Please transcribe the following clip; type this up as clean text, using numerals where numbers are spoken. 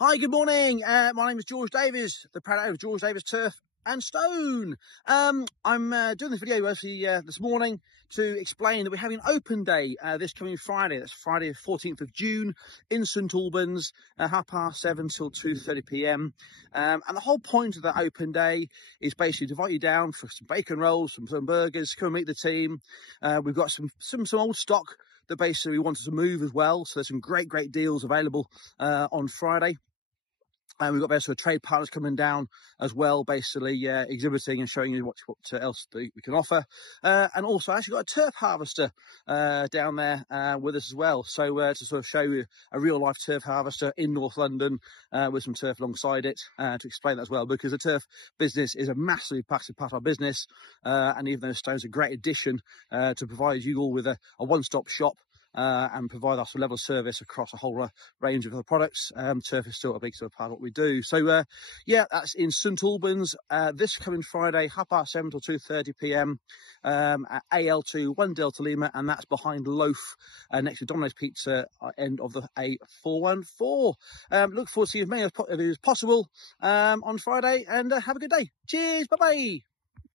Hi, good morning. My name is George Davies, the proud owner of George Davies Turf and Stone. I'm doing this video actually this morning to explain that we're having an open day this coming Friday. That's Friday, 14th of June in St Albans, 7:30 till 2:30 p.m. And the whole point of that open day is basically to invite you down for some bacon rolls, some burgers, come and meet the team. We've got some old stock that basically we wanted to move as well. So there's some great deals available on Friday. And we've got basically trade partners coming down as well, basically exhibiting and showing you what else we can offer. And also I actually got a turf harvester down there with us as well. So to sort of show you a real life turf harvester in North London with some turf alongside it, to explain that as well, because the turf business is a massively part of our business. And even though Stone's a great addition to provide you all with a one-stop shop, and provide us a level of service across a whole range of other products. Turf is still a big sort of part of what we do. So yeah, that's in St Albans this coming Friday, 7:30 till 2:30 p.m. At AL2 1 Delta Lima, and that's behind Loaf next to Domino's Pizza, end of the A414. Look forward to seeing you as possible on Friday, and have a good day. Cheers, bye bye.